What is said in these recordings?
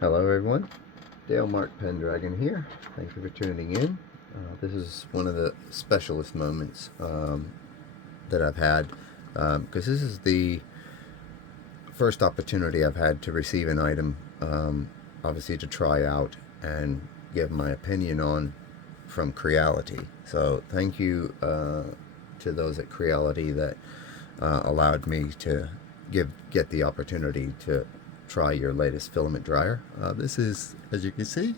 Hello everyone, Dale Mark Pendragon here. Thank you for tuning in. This is one of the specialist moments that I've had because this is the first opportunity I've had to receive an item, obviously to try out and give my opinion on from Creality. So thank you to those at Creality that allowed me to get the opportunity to try your latest filament dryer. This is, as you can see,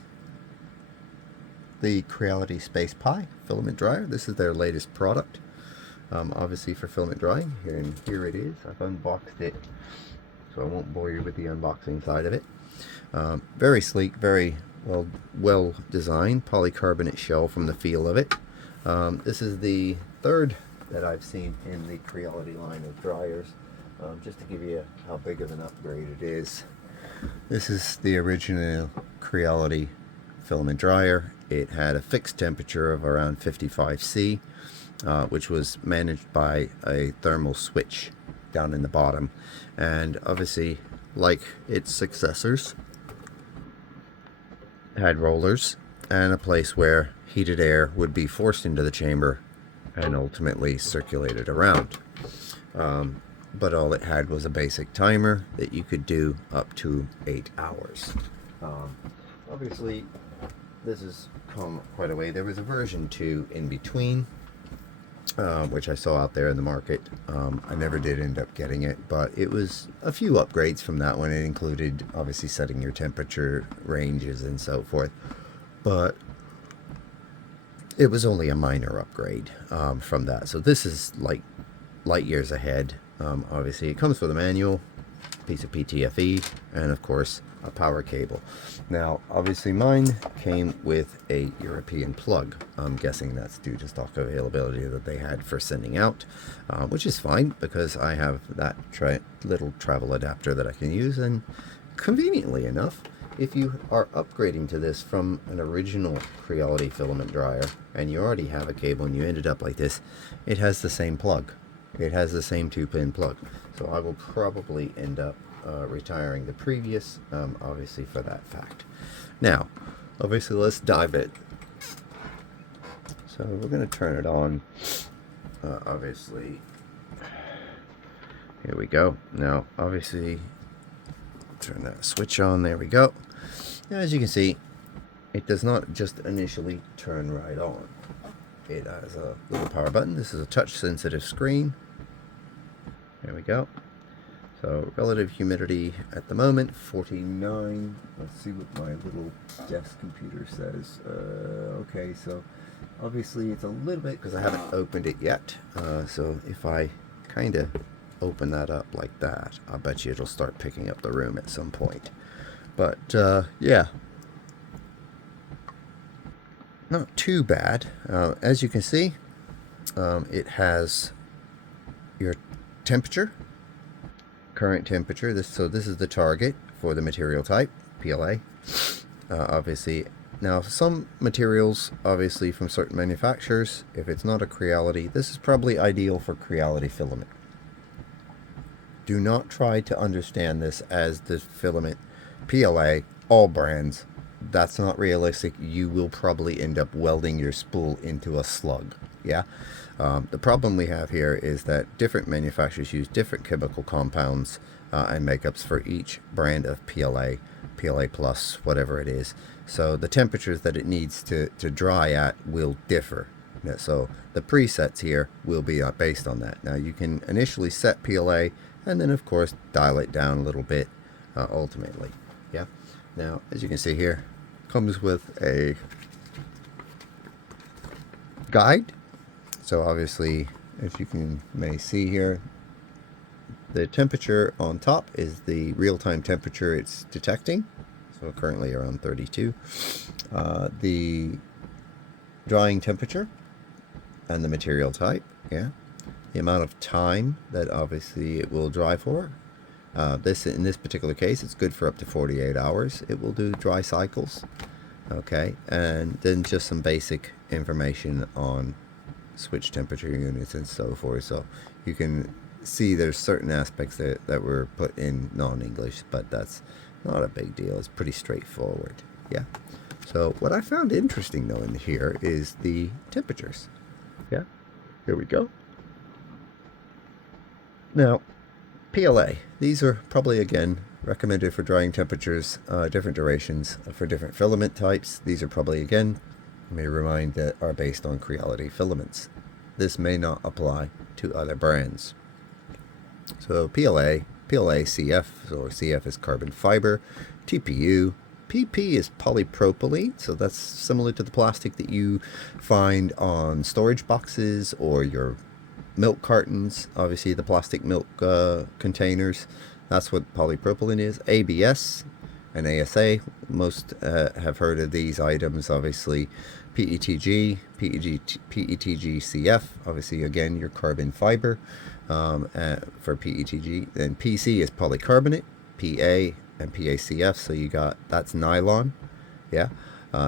the Creality Space Pi Filament Dryer. This is their latest product, obviously for filament drying. Here it is. I've unboxed it, so I won't bore you with the unboxing side of it. Very sleek, very well designed, polycarbonate shell from the feel of it. This is the third that I've seen in the Creality line of dryers. Just to give you how big of an upgrade it is. This is the original Creality filament dryer. It had a fixed temperature of around 55°C, which was managed by a thermal switch down in the bottom. And obviously, like its successors, had rollers and a place where heated air would be forced into the chamber and ultimately circulated around. But all it had was a basic timer that you could do up to 8 hours. Obviously, this has come quite a way. There was a version 2 in between, which I saw out there in the market. I never did end up getting it, but it was a few upgrades from that one. It included, obviously, setting your temperature ranges and so forth. But it was only a minor upgrade from that. So this is like light years ahead. Obviously, it comes with a manual, piece of PTFE, and of course a power cable. Now, obviously, mine came with a European plug. I'm guessing that's due to stock availability that they had for sending out, which is fine because I have that little travel adapter that I can use. And conveniently enough, if you are upgrading to this from an original Creality filament dryer and you already have a cable and you ended up like this, it has the same plug. It has the same 2-pin plug. So I will probably end up retiring the previous, obviously, for that fact. Now, obviously, let's dive in. So we're going to turn it on. Obviously, here we go. Now, obviously, turn that switch on. There we go. Now, as you can see, it does not just initially turn right on. It has a little power button. This is a touch sensitive screen. There we go. So relative humidity at the moment, 49. Let's see what my little desk computer says. Okay, so obviously it's a little bit, because I haven't opened it yet. So if I kind of open that up like that, I bet you it'll start picking up the room at some point. But yeah, not too bad. As you can see, it has your temperature, current temperature. So this is the target for the material type, PLA. Obviously, now some materials, obviously from certain manufacturers, if it's not a Creality, this is probably ideal for Creality filament. Do not try to understand this as the filament PLA, all brands. That's not realistic. You will probably end up welding your spool into a slug. Yeah. The problem we have here is that different manufacturers use different chemical compounds and makeups for each brand of PLA, PLA plus, whatever it is. So the temperatures that it needs to dry at will differ. So the presets here will be based on that. Now you can initially set PLA and then of course dial it down a little bit ultimately. Yeah. Now, as you can see here, comes with a guide. So obviously, as you may see here, the temperature on top is the real-time temperature it's detecting. So currently around 32. The drying temperature and the material type. Yeah. The amount of time that obviously it will dry for. In this particular case, it's good for up to 48 hours. It will do dry cycles. Okay, and then just some basic information on switch temperature units and so forth. So you can see there's certain aspects that were put in non-English, but that's Not a big deal. It's pretty straightforward. Yeah. So what I found interesting though in here is the temperatures. Yeah. Here we go. Now, PLA. These are probably, again, recommended for drying temperatures, different durations for different filament types. These are probably, again, let me remind, that are based on Creality filaments. This may not apply to other brands. So PLA CF, or CF is carbon fiber, TPU, PP is polypropylene, so that's similar to the plastic that you find on storage boxes or your milk cartons, obviously the plastic milk containers. That's what polypropylene is. ABS and ASA, most have heard of these items, obviously. PETG, PETG-CF, obviously again your carbon fiber for PETG. Then PC is polycarbonate, PA and PACF, so you got, that's nylon, yeah.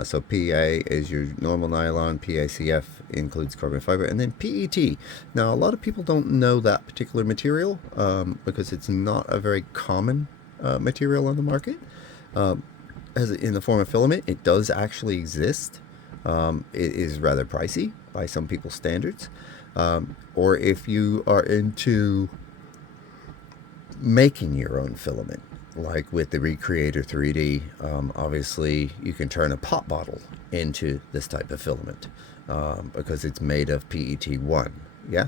So PA is your normal nylon, PACF includes carbon fiber, and then PET. Now, a lot of people don't know that particular material because it's not a very common material on the market. As in the form of filament, it does actually exist. It is rather pricey by some people's standards. Or if you are into making your own filament, like with the Recreator 3D, obviously you can turn a pop bottle into this type of filament because it's made of Pt1. Yeah,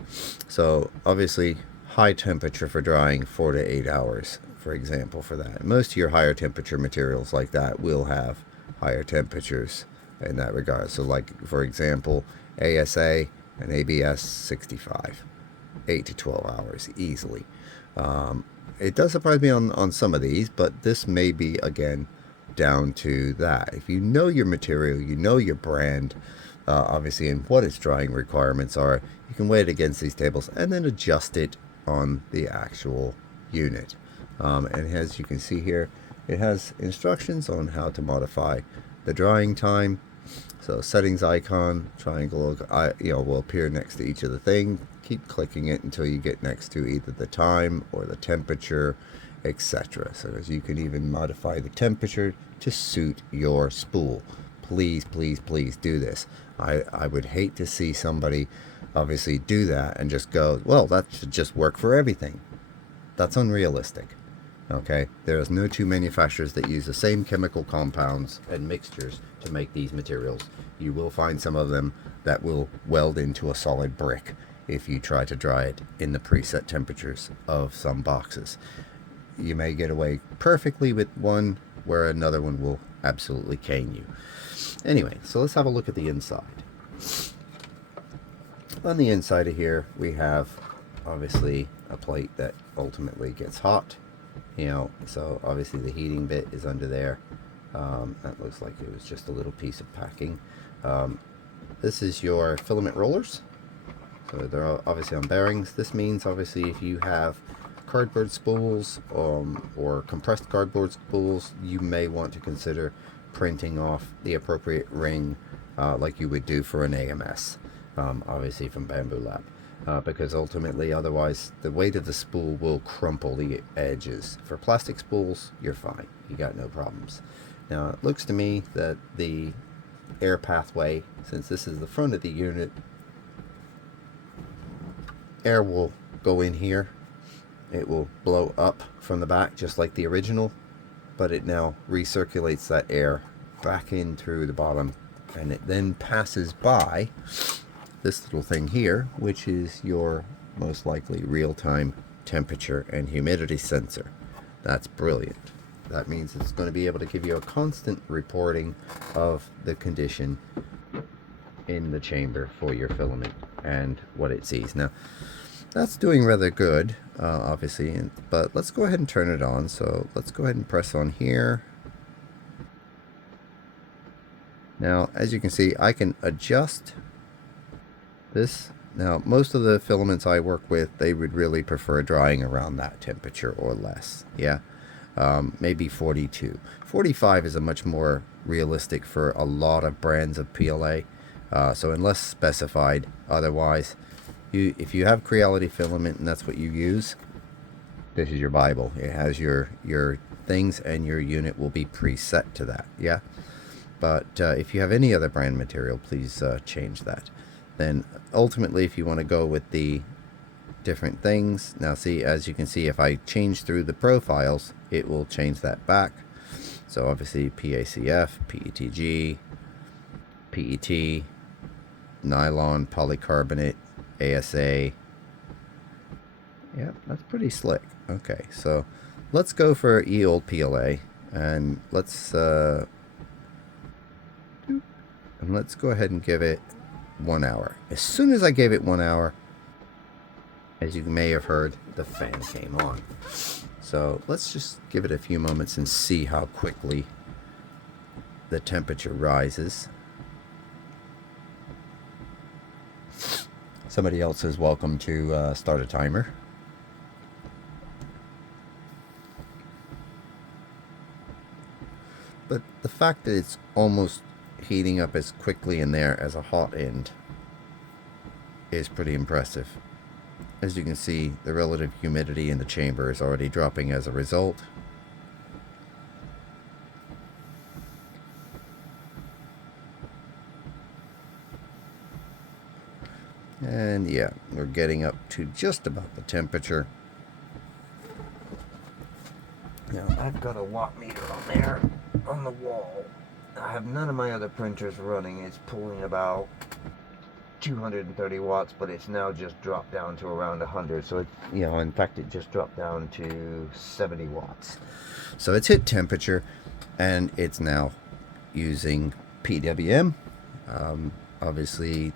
so obviously high temperature for drying, 4 to 8 hours, for example, for that. Most of your higher temperature materials like that will have higher temperatures in that regard. So like, for example, ASA and ABS, 65, 8 to 12 hours easily. It does surprise me on some of these, but this may be, again, down to that. If you know your material, you know your brand, obviously, and what its drying requirements are, you can weigh it against these tables and then adjust it on the actual unit. And as you can see here, it has instructions on how to modify the drying time. So settings icon, triangle, will appear next to each of the thing. Keep clicking it until you get next to either the time or the temperature, etc. So as you can even modify the temperature to suit your spool. Please, please, please do this. I would hate to see somebody obviously do that and just go, well, that should just work for everything. That's unrealistic. Okay, there's no two manufacturers that use the same chemical compounds and mixtures to make these materials. You will find some of them that will weld into a solid brick if you try to dry it in the preset temperatures of some boxes. You may get away perfectly with one where another one will absolutely cane you. Anyway, so let's have a look at the inside. On the inside of here, we have obviously a plate that ultimately gets hot. So obviously the heating bit is under there. That looks like it was just a little piece of packing. This is your filament rollers. So they're obviously on bearings. This means obviously if you have cardboard spools or compressed cardboard spools, you may want to consider printing off the appropriate ring like you would do for an AMS, obviously from Bamboo Lab. Because ultimately, otherwise, the weight of the spool will crumple the edges. For plastic spools, you're fine. You got no problems. Now, it looks to me that the air pathway, since this is the front of the unit, air will go in here. It will blow up from the back, just like the original, but it now recirculates that air back in through the bottom, and it then passes by this little thing here, which is your most likely real-time temperature and humidity sensor. That's brilliant. That means it's going to be able to give you a constant reporting of the condition in the chamber for your filament and what it sees. Now, that's doing rather good, obviously, but let's go ahead and turn it on. So let's go ahead and press on here. Now, as you can see, I can adjust this. Now, most of the filaments I work with, they would really prefer drying around that temperature or less. Yeah, maybe 42. 45 is a much more realistic for a lot of brands of PLA. So unless specified otherwise, if you have Creality filament and that's what you use, this is your Bible. It has your things, and your unit will be preset to that. Yeah. But if you have any other brand material, please change that. Then ultimately, if you want to go with the different things, now see, as you can see, if I change through the profiles, it will change that back. So obviously PACF, PETG, PET, nylon, polycarbonate, ASA. Yeah, that's pretty slick. Okay, so let's go for E-old PLA, and let's go ahead and give it 1 hour. As soon as I gave it 1 hour, as you may have heard, the fan came on. So let's just give it a few moments and see how quickly the temperature rises. Somebody else is welcome to start a timer. But the fact that it's almost heating up as quickly in there as a hot end is pretty impressive. As you can see, the relative humidity in the chamber is already dropping as a result. And yeah, we're getting up to just about the temperature. Now, I've got a watt meter on there on the wall. I have none of my other printers running. It's pulling about 230 watts, but it's now just dropped down to around 100. So it, in fact, it just dropped down to 70 watts. So it's hit temperature, and it's now using PWM. Obviously,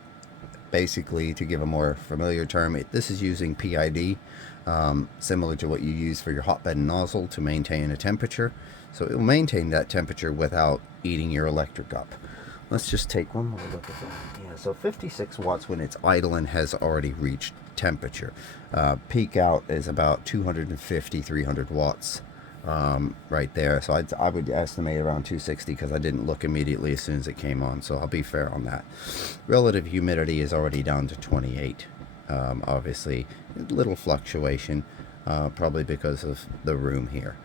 basically, to give a more familiar term, this is using PID, similar to what you use for your hotbed and nozzle to maintain a temperature. So it will maintain that temperature without eating your electric up. Let's just take one more look at that. Yeah, so 56 watts when it's idle and has already reached temperature. Peak out is about 250, 300 watts right there. So I would estimate around 260 because I didn't look immediately as soon as it came on. So I'll be fair on that. Relative humidity is already down to 28. Obviously, a little fluctuation, probably because of the room here.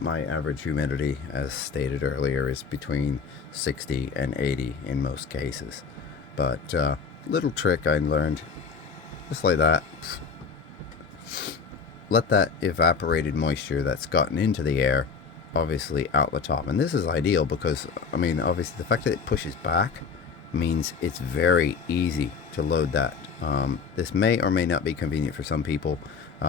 My average humidity, as stated earlier, is between 60 and 80 in most cases. But little trick I learned, just like that. Let that evaporated moisture that's gotten into the air obviously out the top. And this is ideal because, I mean, obviously the fact that it pushes back means it's very easy to load that. This may or may not be convenient for some people,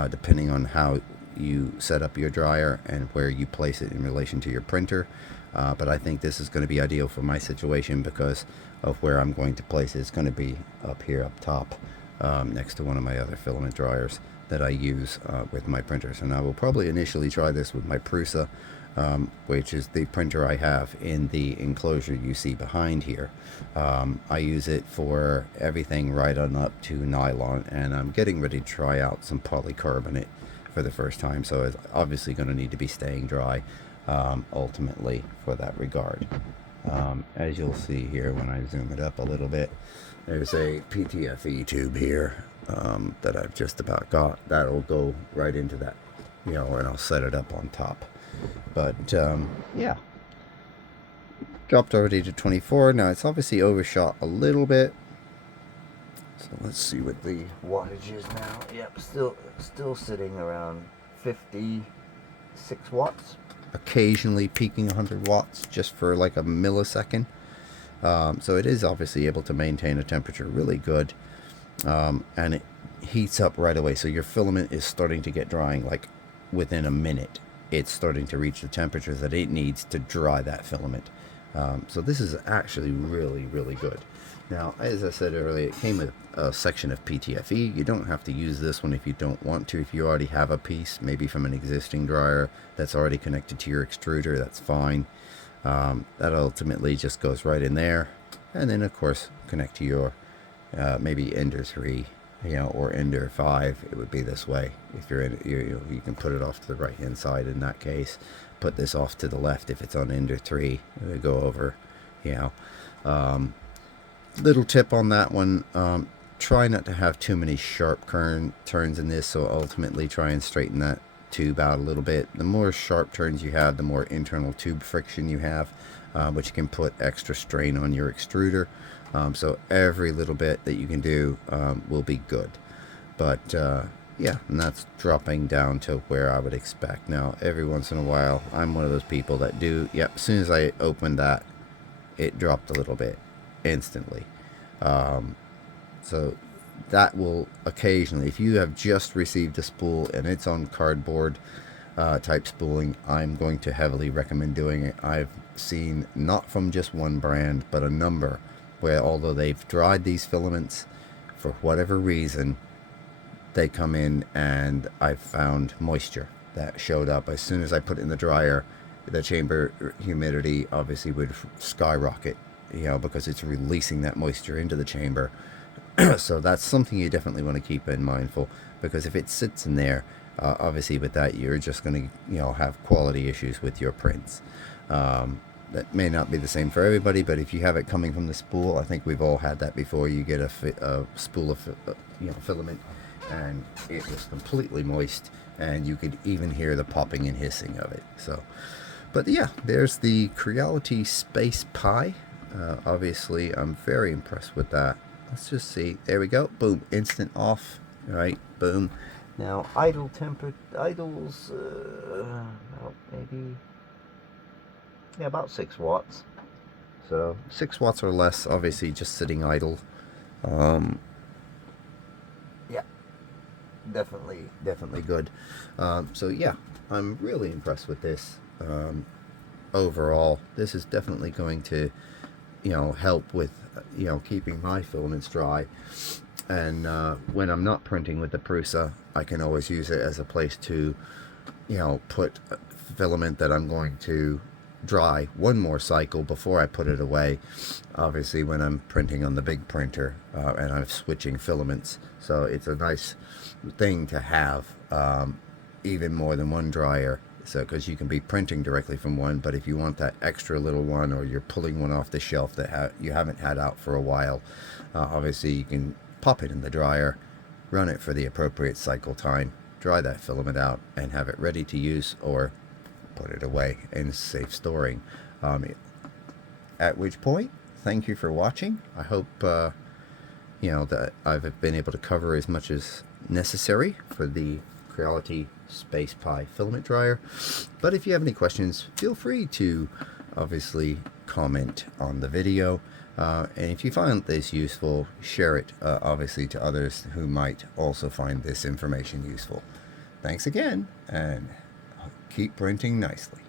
depending on how you set up your dryer and where you place it in relation to your printer, but I think this is going to be ideal for my situation because of where I'm going to place it. It's going to be up here up top, next to one of my other filament dryers that I use with my printers. And I will probably initially try this with my Prusa, which is the printer I have in the enclosure you see behind here. I use it for everything right on up to nylon, and I'm getting ready to try out some polycarbonate for the first time, so it's obviously going to need to be staying dry ultimately for that regard. As you'll see here when I zoom it up a little bit, there's a PTFE tube here that I've just about got. That'll go right into that, and I'll set it up on top. But yeah, dropped already to 24. Now it's obviously overshot a little bit. So let's see what the wattage is now. Yep, still sitting around 56 watts. Occasionally peaking 100 watts just for like a millisecond. So it is obviously able to maintain a temperature really good. And it heats up right away. So your filament is starting to get drying like within a minute. It's starting to reach the temperature that it needs to dry that filament. So this is actually really, really good. Now, as I said earlier, it came with a section of PTFE. You don't have to use this one if you don't want to. If you already have a piece, maybe from an existing dryer that's already connected to your extruder, that's fine. That ultimately just goes right in there. And then, of course, connect to your maybe Ender 3, or Ender 5. It would be this way. If you're in, you can put it off to the right-hand side in that case. Put this off to the left if it's on Ender 3. It would go over, little tip on that one, try not to have too many sharp turns in this, so ultimately try and straighten that tube out a little bit. The more sharp turns you have, the more internal tube friction you have, which can put extra strain on your extruder. So every little bit that you can do will be good. But yeah, and that's dropping down to where I would expect. Now, every once in a while, I'm one of those people that do, yep, as soon as I opened that, it dropped a little bit instantly. So that will occasionally, if you have just received a spool and it's on cardboard type spooling, I'm going to heavily recommend doing it. I've seen, not from just one brand, but a number, where although they've dried these filaments, for whatever reason, they come in and I've found moisture that showed up. As soon as I put it in the dryer, the chamber humidity obviously would skyrocket, you know, because it's releasing that moisture into the chamber. So that's something you definitely want to keep in mindful, because if it sits in there, obviously with that, you're just going to, you know, have quality issues with your prints. That may not be the same for everybody, but if you have it coming from the spool, I think we've all had that before. You get a spool of you know, filament, and it was completely moist, and you could even hear the popping and hissing of it. So, but yeah, there's the Creality Space Pi. Obviously, I'm very impressed with that. Let's just see. There we go. Boom. Instant off. All right. Boom. Now, idles about maybe, yeah, about 6 watts. So 6 watts or less, obviously just sitting idle. Yeah, definitely good. So yeah, I'm really impressed with this. Overall, this is definitely going to, you know, help with, you know, keeping my filaments dry. And when I'm not printing with the Prusa, I can always use it as a place to, you know, put filament that I'm going to dry one more cycle before I put it away. Obviously when I'm printing on the big printer and I'm switching filaments, so it's a nice thing to have, even more than one dryer. So, because you can be printing directly from one, but if you want that extra little one, or you're pulling one off the shelf that you haven't had out for a while, obviously you can pop it in the dryer, run it for the appropriate cycle time, dry that filament out, and have it ready to use, or put it away in safe storing. At which point, thank you for watching. I hope you know, that I've been able to cover as much as necessary for the Creality Space Pi filament dryer. But if you have any questions, feel free to obviously comment on the video. And if you find this useful, share it obviously to others who might also find this information useful. Thanks again, and keep printing nicely.